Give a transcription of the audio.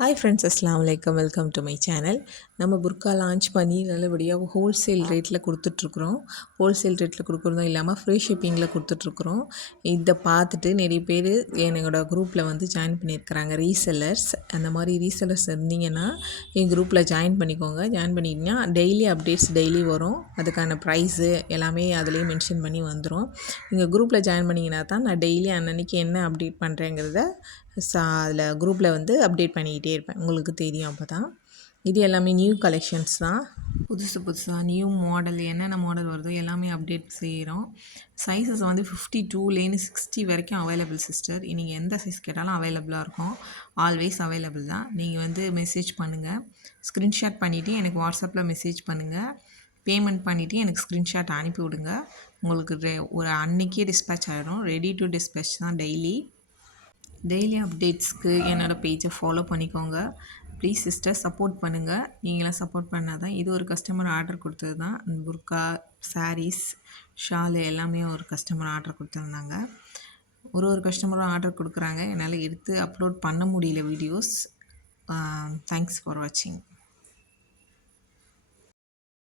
Hi friends, அஸ்ஸலாமு அலைக்கும். Welcome to my channel. நம்ம புர்கா லான்ச் பண்ணி நல்லபடியாக ஹோல்சேல் ரேட்டில் கொடுத்துட்ருக்குறோம். ஹோல்சேல் ரேட்டில் கொடுக்குறதும் இல்லாமல் ஃப்ரீ ஷிப்பிங்கில் கொடுத்துட்ருக்குறோம். இதை பார்த்துட்டு நிறைய பேர் என்னோடய குரூப்பில் வந்து ஜாயின் பண்ணியிருக்கிறாங்க, ரீசெல்லர்ஸ். அந்த மாதிரி ரீசெல்லர்ஸ் இருந்தீங்கன்னா என் குரூப்பில் ஜாயின் பண்ணிக்கோங்க. ஜாயின் பண்ணிட்டீங்கன்னா டெய்லி அப்டேட்ஸ் டெய்லி வரும். அதுக்கான ப்ரைஸு எல்லாமே அதிலேயே மென்ஷன் பண்ணி வந்துடும். நீங்கள் குரூப்பில் ஜாயின் பண்ணிங்கன்னா தான் நான் டெய்லி அன்னன்னைக்கு என்ன அப்டேட் பண்ணுறேங்கிறத அதில் குரூப்பில் வந்து அப்டேட் பண்ணிக்கிட்டே இருப்பேன். உங்களுக்கு தெரியும். அப்போ தான் இது எல்லாமே நியூ கலெக்ஷன்ஸ் தான். புதுசாக நியூ மாடல் என்னென்ன மாடல் வருதோ எல்லாமே அப்டேட் செய்கிறோம். சைஸஸ் வந்து 52லேருந்து 60 வரைக்கும் அவைலபிள் சிஸ்டர். நீங்கள் எந்த சைஸ் கேட்டாலும் அவைலபிளாக இருக்கும். ஆல்வேஸ் அவைலபிள் தான். நீங்கள் வந்து மெசேஜ் பண்ணுங்கள். ஸ்க்ரீன்ஷாட் பண்ணிவிட்டு எனக்கு வாட்ஸ்அப்பில் மெசேஜ் பண்ணுங்கள். பேமெண்ட் பண்ணிவிட்டு எனக்கு ஸ்க்ரீன்ஷாட் அனுப்பி விடுங்க. உங்களுக்கு ஒரு அன்றைக்கே டிஸ்பேச் ஆகிடும். ரெடி டு டிஸ்பேச் தான். டெய்லி அப்டேட்ஸ்க்கு என்னோடய பேஜை ஃபாலோ பண்ணிக்கோங்க. ப்ளீஸ் சிஸ்டர் சப்போர்ட் பண்ணுங்கள். நீங்களாம் சப்போர்ட் பண்ணால் தான். இது ஒரு கஸ்டமர் ஆர்டர் கொடுத்தது தான். புர்கா, சாரீஸ், ஷாலு எல்லாமே ஒரு கஸ்டமர் ஆர்டர் கொடுத்துருந்தாங்க. ஒரு கஸ்டமரும் ஆர்டர் கொடுக்குறாங்க. என்னால் எடுத்து அப்லோட் பண்ண முடியல வீடியோஸ். தேங்க்ஸ் ஃபார் வாட்சிங்.